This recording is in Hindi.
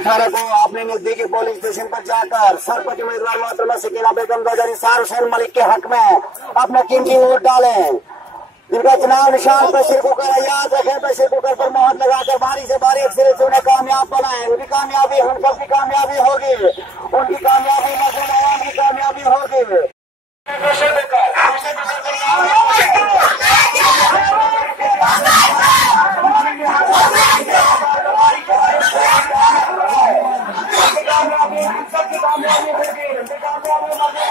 18 को अपने नजदीकी पोलिंग स्टेशन पर जाकर सरपंच उम्मीदवार मोहतरमा सकीना बेगम हुसैन मलिक के हक में अपना कीमती वोट डालें। जिनका चुनाव निशान प्रेशर कुकर है, याद रखें, प्रेशर कुकर पर मोहर लगाकर बारी से बारी अक्सर से उन्हें कामयाब बनाएं। उनकी कामयाबी हम सबकी कामयाबी होगी, उनकी कामयाबी मजलूम आवाम की कामयाबी होगी। सबकी कामयाबी होगी।